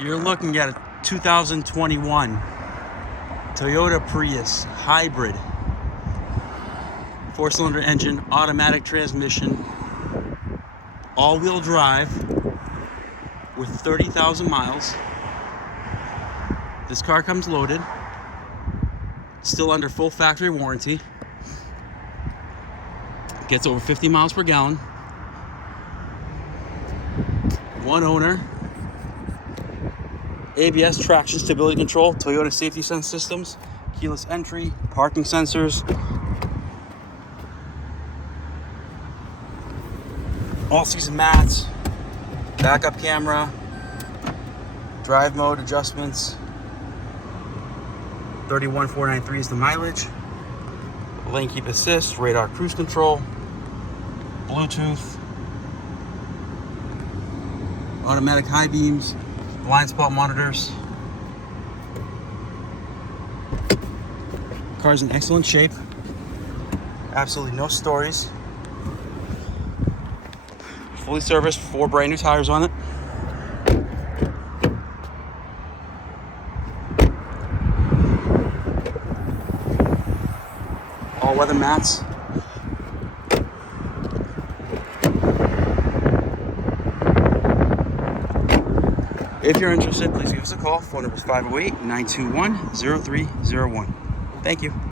You're looking at a 2021 Toyota Prius hybrid, 4-cylinder engine, automatic transmission, all-wheel drive with 30,000 miles. This car comes loaded, still under full factory warranty, gets over 50 miles per gallon, one owner, ABS traction stability control, Toyota safety sense systems, keyless entry, parking sensors, all-season mats, backup camera, drive mode adjustments, 31,493 is the mileage, lane keep assist, radar cruise control, Bluetooth, automatic high beams, blind spot monitors. Car's in excellent shape. Absolutely no stories. Fully serviced, 4 brand new tires on it. All weather mats. If you're interested, please give us a call. Phone number is 508-921-0301. Thank you.